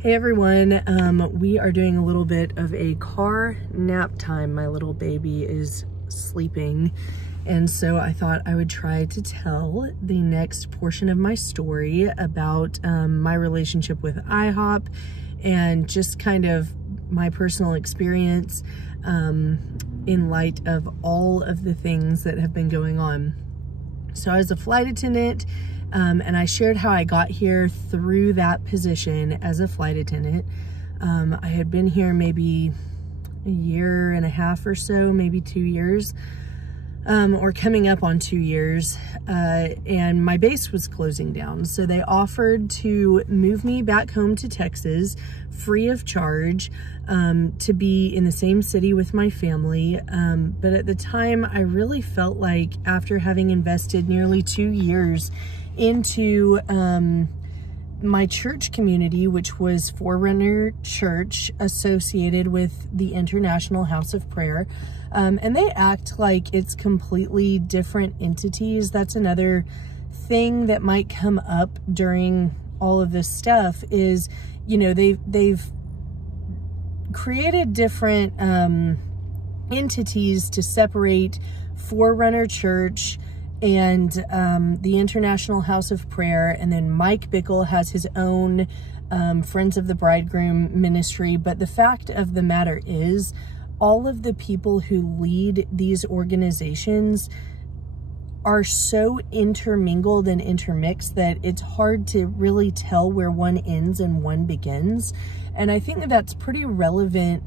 Hey everyone, we are doing a little bit of a car nap time. My little baby is sleeping, and so I thought I would try to tell the next portion of my story about my relationship with IHOP and just kind of my personal experience in light of all of the things that have been going on. So I was a flight attendant, and I shared how I got here through that position as a flight attendant. I had been here maybe a year and a half or so, maybe 2 years, or coming up on 2 years, and my base was closing down. So they offered to move me back home to Texas free of charge, to be in the same city with my family. But at the time, I really felt like after having invested nearly 2 years into my church community, which was Forerunner Church, associated with the International House of Prayer, and they act like it's completely different entities. That's another thing that might come up during all of this stuff is, you know, they've created different entities to separate Forerunner Church and the International House of Prayer, and then Mike Bickle has his own Friends of the Bridegroom ministry. But the fact of the matter is, all of the people who lead these organizations are so intermingled and intermixed that it's hard to really tell where one ends and one begins. And I think that that's pretty relevant.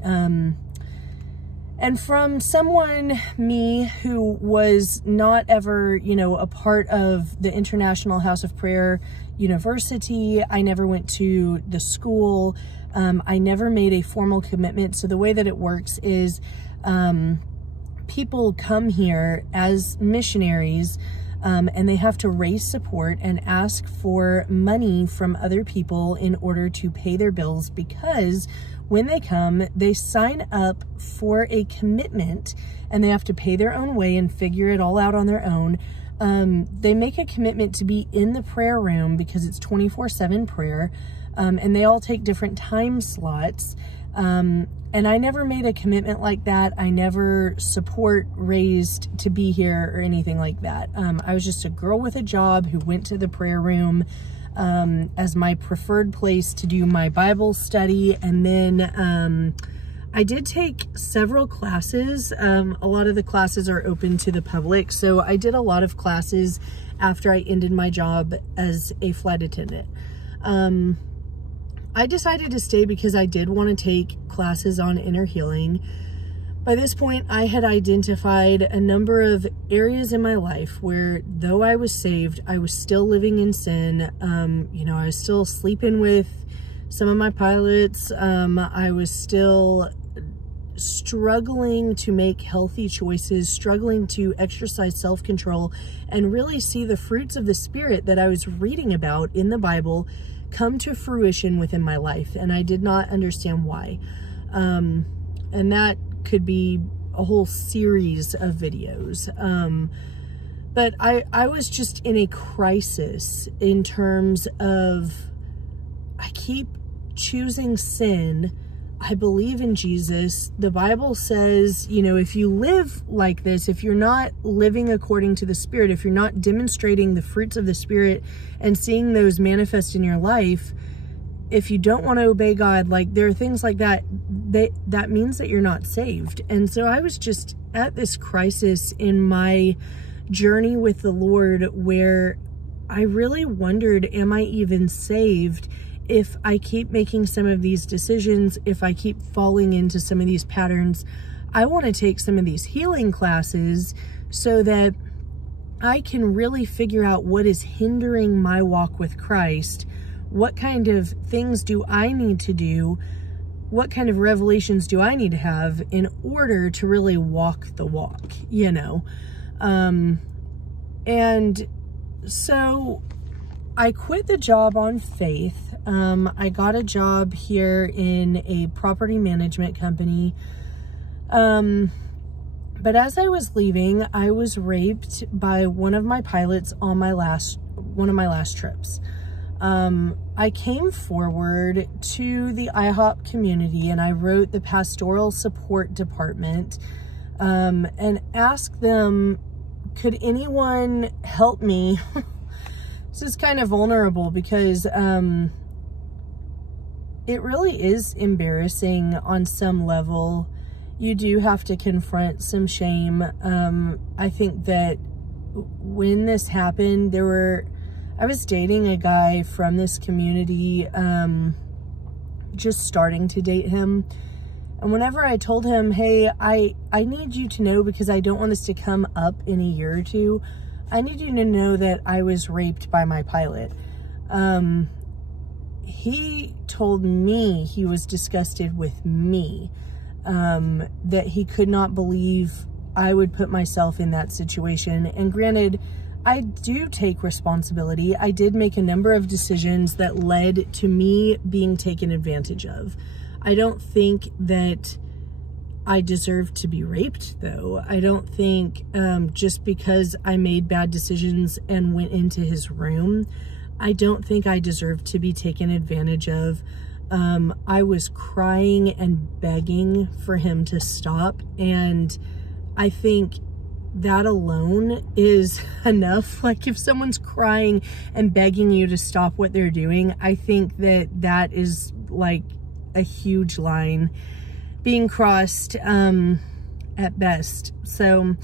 And from someone, me, who was not ever, you know, a part of the International House of Prayer University, I never went to the school, I never made a formal commitment. So the way that it works is people come here as missionaries, and they have to raise support and ask for money from other people in order to pay their bills, because when they come, they sign up for a commitment and they have to pay their own way and figure it all out on their own. They make a commitment to be in the prayer room because it's 24/7 prayer, and they all take different time slots. And I never made a commitment like that. I never support raised to be here or anything like that. I was just a girl with a job who went to the prayer room as my preferred place to do my Bible study. And then I did take several classes. A lot of the classes are open to the public. So I did a lot of classes after I ended my job as a flight attendant. I decided to stay because I did want to take classes on inner healing. By this point, I had identified a number of areas in my life where, though I was saved, I was still living in sin. You know, I was still sleeping with some of my pilots. I was still struggling to make healthy choices, struggling to exercise self-control, and really see the fruits of the Spirit that I was reading about in the Bible come to fruition within my life. And I did not understand why. And that could be a whole series of videos. But I was just in a crisis in terms of, I keep choosing sin. I believe in Jesus. The Bible says, you know, if you live like this, if you're not living according to the Spirit, if you're not demonstrating the fruits of the Spirit and seeing those manifest in your life, if you don't want to obey God, like there are things like that, that means that you're not saved. And so I was just at this crisis in my journey with the Lord where I really wondered, am I even saved if I keep making some of these decisions, if I keep falling into some of these patterns? I want to take some of these healing classes so that I can really figure out what is hindering my walk with Christ. What kind of things do I need to do? What kind of revelations do I need to have in order to really walk the walk, you know? And so I quit the job on faith. I got a job here in a property management company. But as I was leaving, I was raped by one of my pilots on one of my last trips. I came forward to the IHOP community and I wrote the pastoral support department and asked them, could anyone help me? This is kind of vulnerable because it really is embarrassing on some level. You do have to confront some shame. I think that when this happened, I was dating a guy from this community, just starting to date him. And whenever I told him, hey, I need you to know, because I don't want this to come up in a year or two, I need you to know that I was raped by my pilot. He told me he was disgusted with me, that he could not believe I would put myself in that situation. And granted, I do take responsibility. I did make a number of decisions that led to me being taken advantage of. I don't think that I deserve to be raped, though. I don't think just because I made bad decisions and went into his room, I don't think I deserve to be taken advantage of. I was crying and begging for him to stop, and I think that alone is enough. Like, if someone's crying and begging you to stop what they're doing, I think that that is like a huge line being crossed at best. So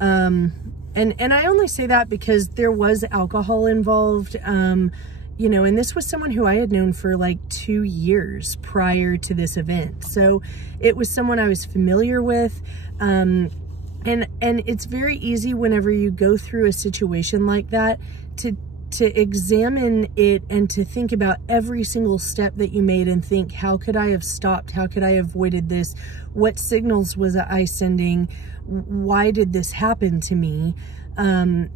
and I only say that because there was alcohol involved, you know, and this was someone who I had known for like 2 years prior to this event. So it was someone I was familiar with. And it's very easy whenever you go through a situation like that to examine it and to think about every single step that you made and think, how could I have stopped? How could I have avoided this? What signals was I sending? Why did this happen to me? And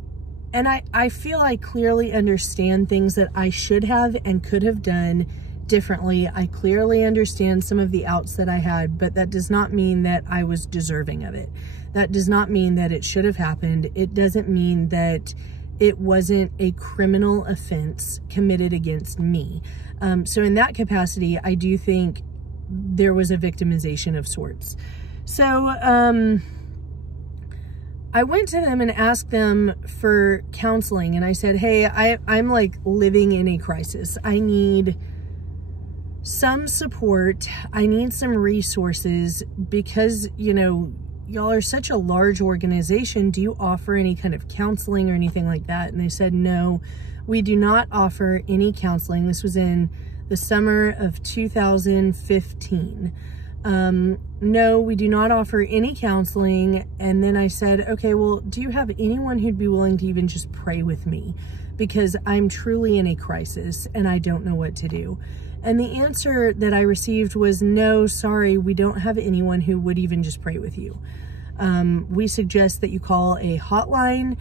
I feel I clearly understand things that I should have and could have done differently. I clearly understand some of the outs that I had, but that does not mean that I was deserving of it. That does not mean that it should have happened. It doesn't mean that it wasn't a criminal offense committed against me. So in that capacity, I do think there was a victimization of sorts. So I went to them and asked them for counseling, and I said, hey, I'm like living in a crisis. I need some support. I need some resources because, you know, y'all are such a large organization. Do you offer any kind of counseling or anything like that? And they said, no, we do not offer any counseling. This was in the summer of 2015. No, we do not offer any counseling. And then I said, okay, well, do you have anyone who'd be willing to even just pray with me? Because I'm truly in a crisis and I don't know what to do. And the answer that I received was, no, sorry, we don't have anyone who would even just pray with you. We suggest that you call a hotline.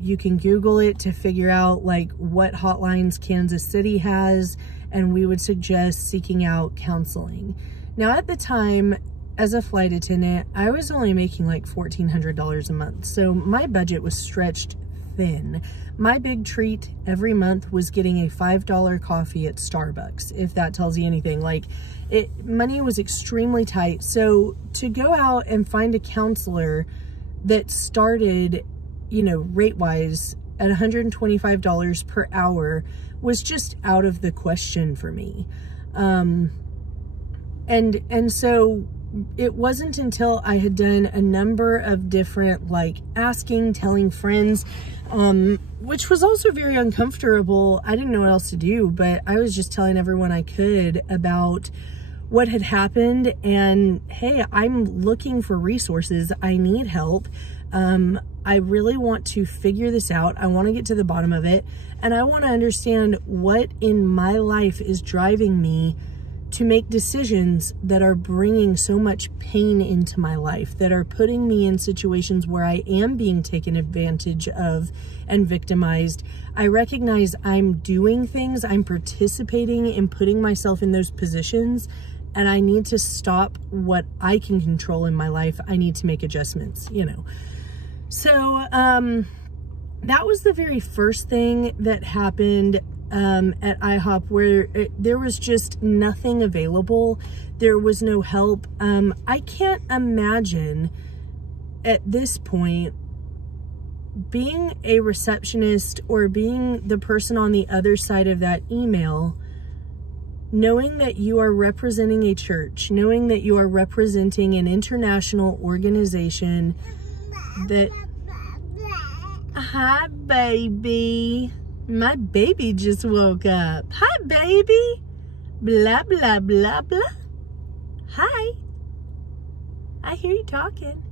You can Google it to figure out like what hotlines Kansas City has, and we would suggest seeking out counseling. Now, at the time, as a flight attendant, I was only making like $1,400 a month. So my budget was stretched thin. My big treat every month was getting a $5 coffee at Starbucks, if that tells you anything. Like, money was extremely tight. So to go out and find a counselor that started, you know, rate-wise at $125 per hour was just out of the question for me. And so it wasn't until I had done a number of different, like, asking, telling friends, which was also very uncomfortable. I didn't know what else to do, but I was just telling everyone I could about what had happened. And hey, I'm looking for resources. I need help. I really want to figure this out. I want to get to the bottom of it. And I want to understand what in my life is driving me to make decisions that are bringing so much pain into my life, that are putting me in situations where I am being taken advantage of and victimized. I recognize I'm doing things, I'm participating in putting myself in those positions, and I need to stop what I can control in my life. I need to make adjustments, you know. So that was the very first thing that happened. at IHOP where there was just nothing available. There was no help. I can't imagine at this point being a receptionist or being the person on the other side of that email, knowing that you are representing a church, knowing that you are representing an international organization that... Hi, baby. My baby just woke up. Hi, baby. Blah, blah, blah, blah. Hi. I hear you talking.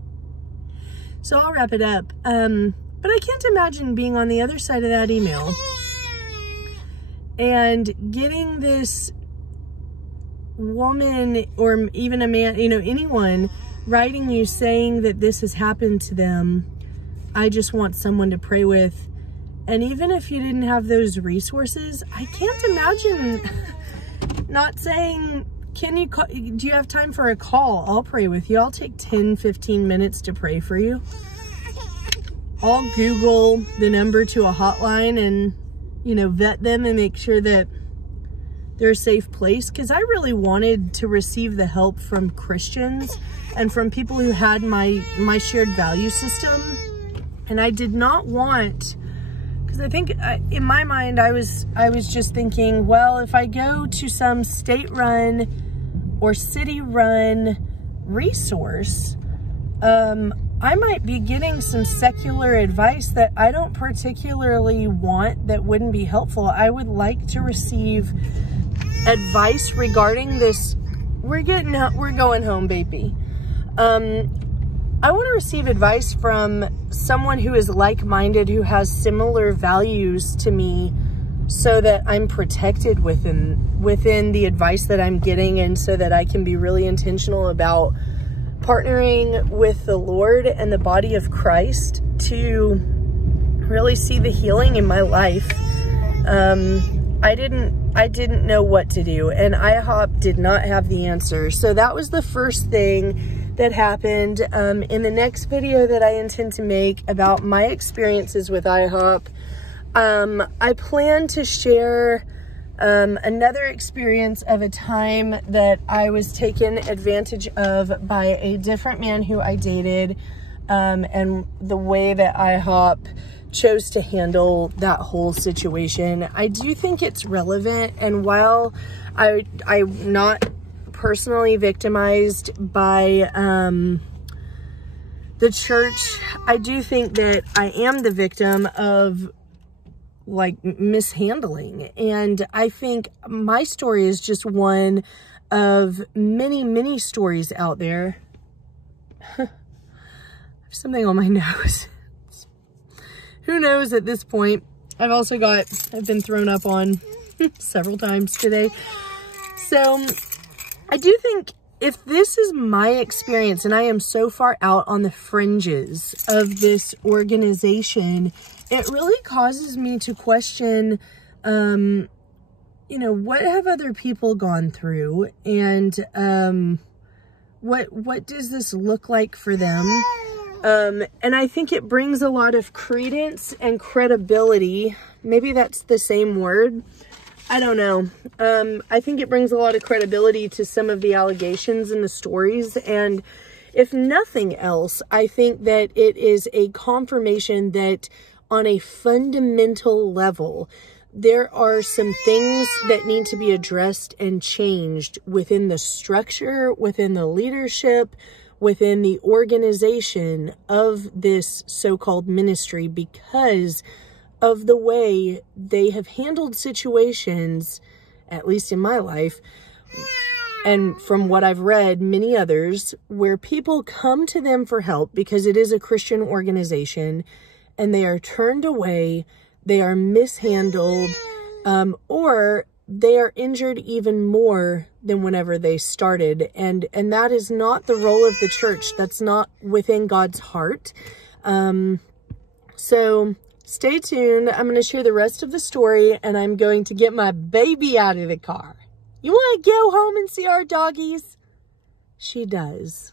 So I'll wrap it up. But I can't imagine being on the other side of that email and getting this woman or even a man, you know, anyone writing you saying that this has happened to them. I just want someone to pray with. And even if you didn't have those resources, I can't imagine not saying, can you call, do you have time for a call? I'll pray with you. I'll take 10, 15 minutes to pray for you. I'll Google the number to a hotline and, you know, vet them and make sure that they're a safe place. Because I really wanted to receive the help from Christians and from people who had my shared value system. And I did not want, because I think in my mind, I was just thinking, well, if I go to some state-run or city-run resource, I might be getting some secular advice that I don't particularly want, that wouldn't be helpful. I would like to receive advice regarding this. We're going home, baby. I want to receive advice from someone who is like-minded, who has similar values to me, so that I'm protected within the advice that I'm getting, and so that I can be really intentional about partnering with the Lord and the body of Christ to really see the healing in my life. I didn't know what to do, and IHOP did not have the answer. So that was the first thing that happened. In the next video that I intend to make about my experiences with IHOP, I plan to share another experience of a time that I was taken advantage of by a different man who I dated, and the way that IHOP chose to handle that whole situation. I do think it's relevant, and while I'm not personally victimized by the church, I do think that I am the victim of like mishandling. And I think my story is just one of many, many stories out there. I have something on my nose. Who knows at this point? I've been thrown up on several times today. So I do think if this is my experience and I am so far out on the fringes of this organization, it really causes me to question, you know, what have other people gone through, and what does this look like for them? And I think it brings a lot of credence and credibility. Maybe that's the same word. I don't know. I think it brings a lot of credibility to some of the allegations and the stories. And if nothing else, I think that it is a confirmation that on a fundamental level, there are some things that need to be addressed and changed within the structure, within the leadership, within the organization of this so-called ministry, because of the way they have handled situations, at least in my life, and from what I've read, many others, where people come to them for help because it is a Christian organization, and they are turned away, they are mishandled, or they are injured even more than whenever they started. And that is not the role of the church. That's not within God's heart. So stay tuned. I'm going to share the rest of the story, and I'm going to get my baby out of the car. You want to go home and see our doggies? She does.